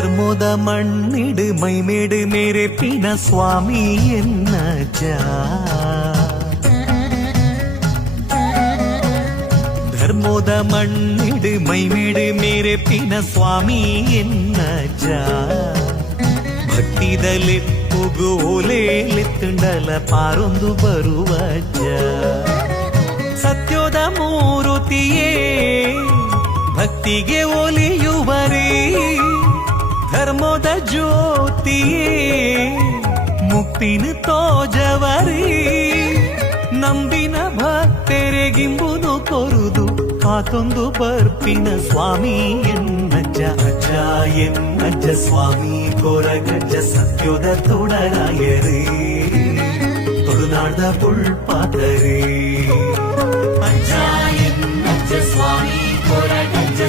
ಧರ್ಮದ ಮಣ್ಣಿಡು ಮೈಮೇಡು ಮೇರೆ ಪಿನ ಸ್ವಾಮಿ ಎನ್ನಜ್ಜ ಧರ್ಮದ ಮಣ್ಣಿಡು ಮೈಮೇಡು ಮೇರೆ ಪಿನ ಸ್ವಾಮಿ ಎನ್ನಜ್ಜ ಭಕ್ತಿದಲೆಪ್ಪುಗು ಓಲೇಲೆತ್ತುಂಡಲ ಪಾರೊಂದು ಬರುವಜ್ಜ ಸತ್ಯದ ಮೂರುತಿಯೇ ಭಕ್ತಿಗೆ ಒಲಿಯುವರೇ ಧರ್ಮದ ಜ್ಯೋತಿಯೇ ಮುಕ್ತಿನ ತೋಜವರೇ ನಂಬಿನ ಭಕ್ತರೆಗಿಂಬುದು ಕೊರುದು ಕಾತೊಂದು ಬರ್ಪಿನ ಸ್ವಾಮಿ ಎನ್ನಜ್ಜ ಅಜ್ಜ ಎನ್ನಜ್ಜ ಸ್ವಾಮಿ ಕೊರಗಜ್ಜ ಸತ್ಯದ ತೊಡರಾಯರೇ ತೊಳುನಾಡ್ದ ಪುಳ್ಪಾತರೇ ಅಜ್ಜ ಎನ್ನಜ್ಜ ಸ್ವಾಮಿ ಕೊರಗಜ್ಜ